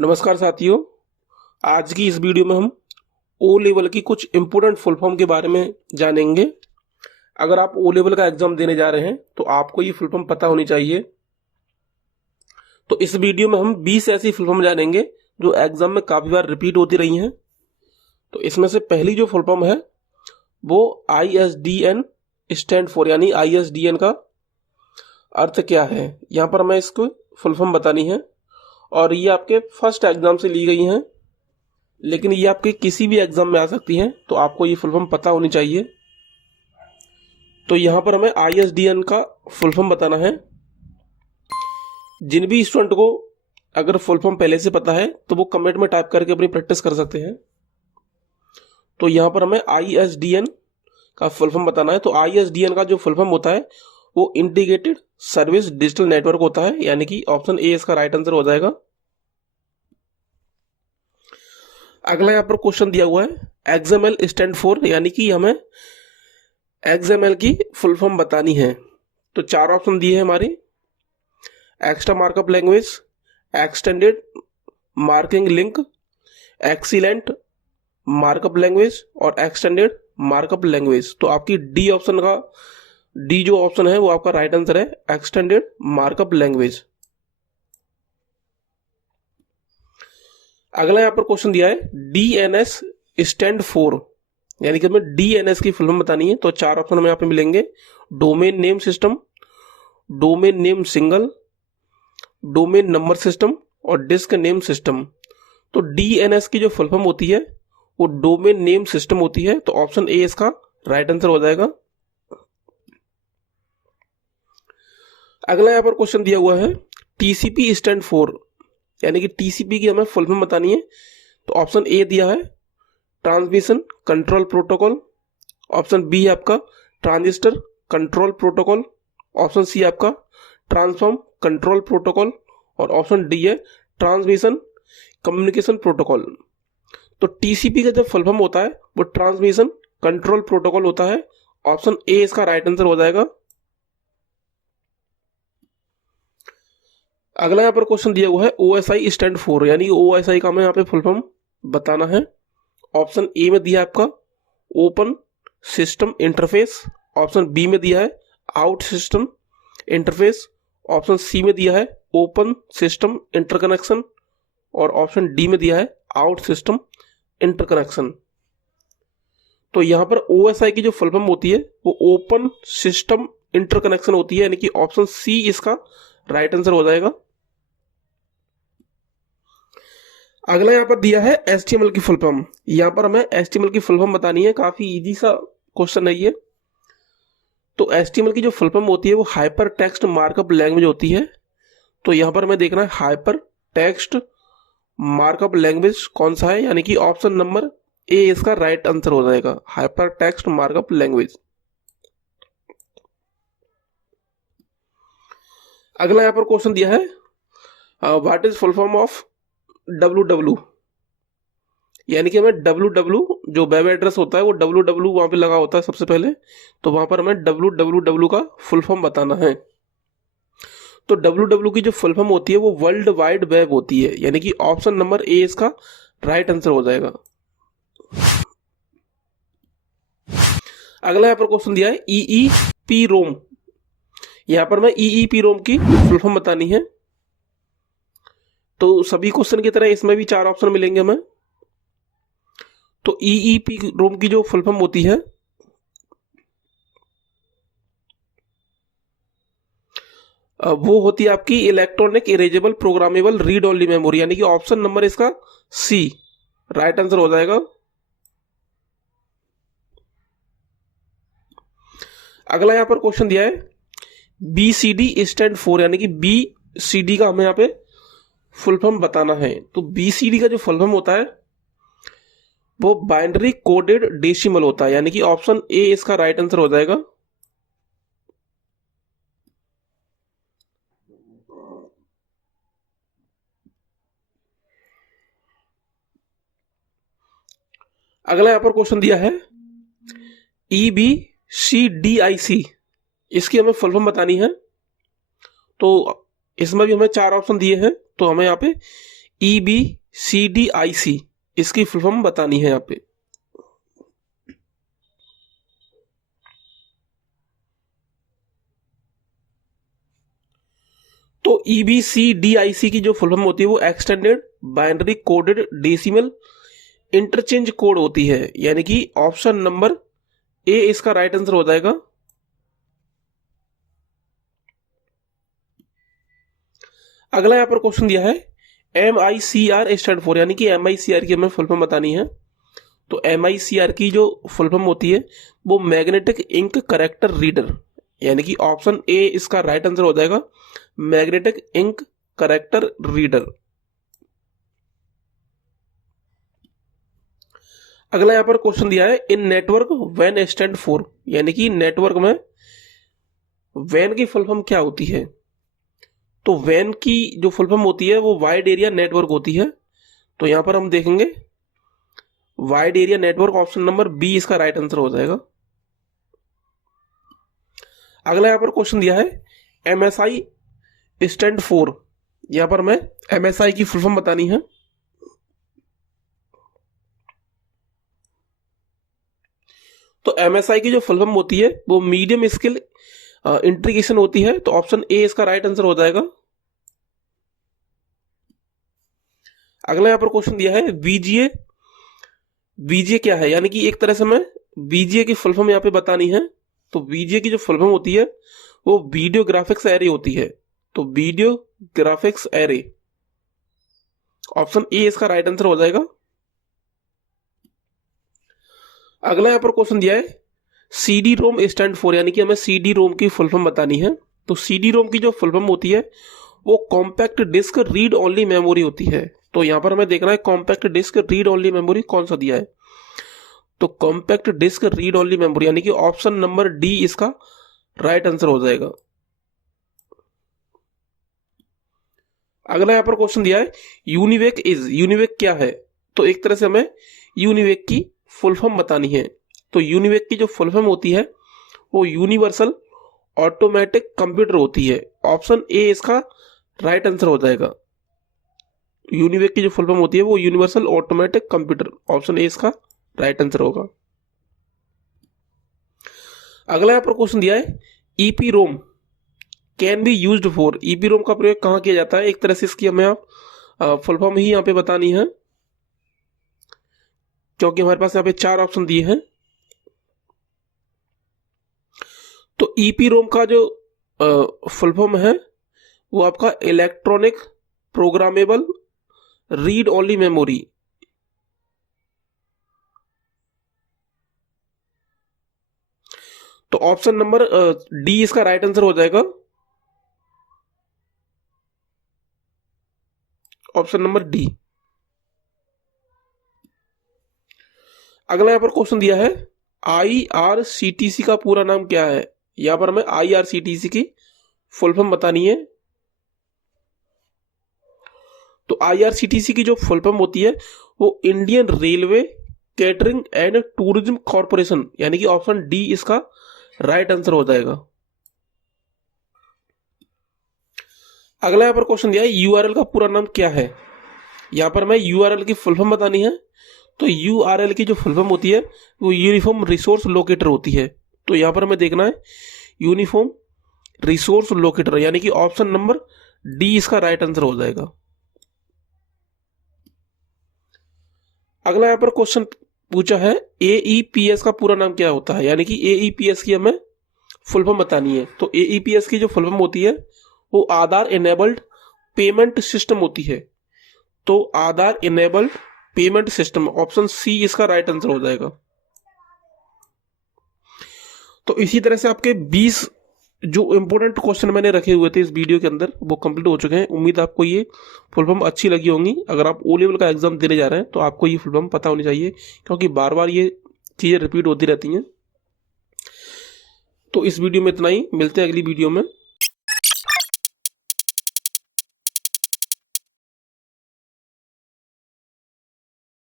नमस्कार साथियों। आज की इस वीडियो में हम ओ लेवल की कुछ इम्पोर्टेंट फुल फॉर्म के बारे में जानेंगे। अगर आप ओ लेवल का एग्जाम देने जा रहे हैं तो आपको ये फुल फॉर्म पता होनी चाहिए। तो इस वीडियो में हम 20 ऐसी फुल फॉर्म जानेंगे जो एग्जाम में काफ़ी बार रिपीट होती रही हैं। तो इसमें से पहली जो फुल फॉर्म है वो ISDN स्टैंड फॉर, यानी ISDN का अर्थ क्या है, यहाँ पर हमें इसको फुल फॉर्म बतानी है। और ये आपके फर्स्ट एग्जाम से ली गई हैं, लेकिन ये आपके किसी भी एग्जाम में आ सकती हैं, तो आपको ये फुल फॉर्म पता होनी चाहिए। तो यहाँ पर हमें ISDN का फुल फॉर्म बताना है। जिन भी स्टूडेंट को अगर फुल फॉर्म पहले से पता है तो वो कमेंट में टाइप करके अपनी प्रैक्टिस कर सकते हैं। तो यहाँ पर हमें ISDN का फुल फॉर्म बताना है। तो ISDN का जो फुल फॉर्म होता है वो इंटीग्रेटेड सर्विस डिजिटल नेटवर्क होता है, यानी कि ऑप्शन ए इसका राइट आंसर हो जाएगा। अगला यहाँ पर क्वेश्चन दिया हुआ है XML स्टैंड फॉर, यानी कि हमें XML की फुल फॉर्म बतानी है। तो चार ऑप्शन दिए हैं हमारी: extra markup language, extended marking link, excellent markup language और एक्सटेंडेड मार्कअप लैंग्वेज। तो आपकी डी जो ऑप्शन है वो आपका राइट आंसर है, एक्सटेंडेड मार्कअप लैंग्वेज। अगला यहाँ पर क्वेश्चन दिया है DNS स्टैंड फॉर, यानी कि हमें DNS की फुल फॉर्म बतानी है। तो चार ऑप्शन हमें यहाँ पे मिलेंगे: domain name system, domain name single, domain number system और डिस्क नेम सिस्टम। तो DNS की जो फुल फॉर्म होती है वो डोमेन नेम सिस्टम होती है। तो ऑप्शन ए इसका राइट आंसर हो जाएगा। अगला यहाँ पर क्वेश्चन दिया हुआ है TCP स्टैंड फॉर, यानी कि TCP की हमें फुल फॉर्म बतानी है। तो ऑप्शन ए दिया है transmission control protocol, option B है आपका transistor control protocol, option C आपका ट्रांसफॉर्म कंट्रोल प्रोटोकॉल और ऑप्शन डी है ट्रांसमिशन कम्युनिकेशन प्रोटोकॉल। तो TCP का जब फुल फॉर्म होता है वो ट्रांसमिशन कंट्रोल प्रोटोकॉल होता है। ऑप्शन ए इसका राइट आंसर हो जाएगा। अगला यहाँ पर क्वेश्चन दिया हुआ है OSI स्टैंड फॉर, यानी OSI का हमें यहाँ पे फुल फॉर्म बताना है। ऑप्शन ए में दिया है आपका open system interface, option B में दिया है out system interface, option C में दिया है ओपन सिस्टम इंटरकनेक्शन और ऑप्शन डी में दिया है आउट सिस्टम इंटरकनेक्शन। तो यहाँ पर OSI की जो फुल फॉर्म होती है वो ओपन सिस्टम इंटरकनेक्शन होती है, यानी कि ऑप्शन सी इसका राइट आंसर हो जाएगा। अगला यहाँ पर दिया है HTML की फुल फॉर्म। यहाँ पर हमें HTML की फुल फॉर्म बतानी है। काफी इजी सा क्वेश्चन है ये। तो HTML की जो फुल फॉर्म होती है वो हाइपर टेक्स्ट मार्कअप लैंग्वेज होती है। तो यहाँ पर हमें देखना है हाइपर टेक्स्ट मार्कअप लैंग्वेज कौन सा है, यानी कि ऑप्शन नंबर ए इसका राइट आंसर हो जाएगा, हाइपर टेक्स्ट मार्कअप लैंग्वेज। अगला यहाँ पर क्वेश्चन दिया है what is full form of www, यानी कि हमें www जो वेब एड्रेस होता है वो www वहां पे लगा होता है सबसे पहले। तो वहां पर हमें www का फुल फॉर्म बताना है। तो www की जो फुल फॉर्म होती है वो वर्ल्ड वाइड वेब होती है, यानी कि ऑप्शन नंबर ए इसका राइट आंसर हो जाएगा। अगला यहाँ पर क्वेश्चन दिया है EEPROM, यहाँ पर मैं EEPROM की फुल फॉर्म बतानी है। तो सभी क्वेश्चन की तरह इसमें भी चार ऑप्शन मिलेंगे हमें। तो EEPROM की जो फुल फॉर्म होती है वो होती है आपकी electronic erasable programmable read only memory, यानी कि ऑप्शन नंबर इसका सी राइट आंसर हो जाएगा। अगला यहां पर क्वेश्चन दिया है BCD स्टैंड फॉर, यानी कि BCD का हमें यहाँ पे फुल फॉर्म बताना है। तो BCD का जो फुल फॉर्म होता है वो बाइनरी कोडेड डेसिमल होता है, यानी कि ऑप्शन ए इसका राइट आंसर हो जाएगा। अगला यहां पर क्वेश्चन दिया है EBCDIC, इसकी हमें फुल फॉर्म बतानी है। तो इसमें भी हमें चार ऑप्शन दिए हैं। तो हमें यहाँ पे EBCDIC, इसकी फुल फॉर्म बतानी है यहाँ पे। तो EBCDIC की जो फुल फॉर्म होती है वो extended binary coded decimal interchange code होती है, यानी कि ऑप्शन नंबर ए इसका राइट आंसर हो जाएगा। अगला यहां पर क्वेश्चन दिया है MICR स्टैंड फॉर, यानी कि MICR की हमें फुल फॉर्म बतानी है। तो MICR की जो फुल फॉर्म होती है वो मैग्नेटिक इंक करेक्टर रीडर, यानी कि ऑप्शन ए इसका राइट आंसर हो जाएगा, मैग्नेटिक इंक करेक्टर रीडर। अगला यहां पर क्वेश्चन दिया है इन नेटवर्क वैन स्टैंड फॉर, यानी कि नेटवर्क में वैन की फुल फॉर्म क्या होती है। तो वैन की जो फुल फॉर्म होती है वो वाइड एरिया नेटवर्क होती है। तो यहां पर हम देखेंगे wide area network, option number B इसका राइट आंसर हो जाएगा। अगला यहां पर क्वेश्चन दिया है MSI स्टैंड फॉर, यहां पर हमें MSI की फुल फॉर्म बतानी है। तो MSI की जो फुल फॉर्म होती है वो मीडियम स्किल इंटीग्रेशन होती है। तो ऑप्शन ए इसका राइट आंसर हो जाएगा। अगला यहां पर क्वेश्चन दिया है VGA क्या है, यानी कि एक तरह से हमें VGA की फुल फॉर्म यहां पे बतानी है। तो VGA की जो फुल फॉर्म होती है वो वीडियो ग्राफिक्स एरे होती है। तो video graphics array, option A इसका राइट आंसर हो जाएगा। अगला यहां पर क्वेश्चन दिया है CD-ROM स्टैंड फॉर, यानी कि हमें CD-ROM की फुल फॉर्म बतानी है। तो CD-ROM की जो फुल फॉर्म होती है वो compact disc read only memory होती है। तो यहां पर हमें देखना है compact disc read only memory कौन सा दिया है। तो compact disc read only memory, यानी कि ऑप्शन नंबर डी इसका राइट आंसर हो जाएगा। अगला यहां पर क्वेश्चन दिया है यूनिवेक क्या है। तो एक तरह से हमें यूनिवेक की फुल फॉर्म बतानी है। तो यूनिवेक की जो फुल फॉर्म होती है वो यूनिवर्सल ऑटोमेटिक कंप्यूटर होती है। ऑप्शन ए इसका राइट आंसर हो जाएगा। यूनिवेक की जो फुल फॉर्म होती है वो universal automatic computer, option A इसका राइट आंसर होगा। अगला यहां पर क्वेश्चन दिया है EPROM can be used for, EPROM का प्रयोग कहां किया जाता है। एक तरह से इसकी हमें आप फुल फॉर्म ही यहां पे बतानी है, क्योंकि हमारे पास यहां पे 4 ऑप्शन दिए हैं। तो EPROM का जो फुल फॉर्म है वो आपका electronic programmable read only memory. तो ऑप्शन नंबर डी इसका राइट आंसर हो जाएगा, ऑप्शन नंबर डी। अगला यहां पर क्वेश्चन दिया है IRCTC का पूरा नाम क्या है। यहां पर हमें IRCTC की फुल फॉर्म बतानी है। तो IRCTC की जो फुल फॉर्म होती है वो Indian railway catering and tourism corporation, यानी कि ऑप्शन डी इसका राइट आंसर हो जाएगा। अगला यहां पर क्वेश्चन दिया है URL का पूरा नाम क्या है। यहां पर हमें URL की फुल फॉर्म बतानी है। तो URL की जो फुल फॉर्म होती है वो यूनिफॉर्म रिसोर्स लोकेटर होती है। तो यहां पर हमें देखना है यूनिफॉर्म रिसोर्स लोकेटर, यानी कि ऑप्शन नंबर डी इसका राइट आंसर हो जाएगा। अगला यहां पर क्वेश्चन पूछा है AEPS का पूरा नाम क्या होता है, यानी कि AEPS की हमें फुल फॉर्म बतानी है। तो AEPS की जो फुल फॉर्म होती है वो आधार इनेबल्ड पेमेंट सिस्टम होती है। तो Aadhaar enabled payment system, option c इसका राइट आंसर हो जाएगा। तो इसी तरह से आपके 20 जो इंपॉर्टेंट क्वेश्चन मैंने रखे हुए थे इस वीडियो के अंदर वो कंप्लीट हो चुके हैं। उम्मीद आपको ये फुल फॉर्म अच्छी लगी होंगी। अगर आप O लेवल का एग्जाम देने जा रहे हैं तो आपको ये फुल फॉर्म पता होनी चाहिए, क्योंकि बार बार ये चीजें रिपीट होती रहती हैं। तो इस वीडियो में इतना ही, मिलते हैं अगली वीडियो में।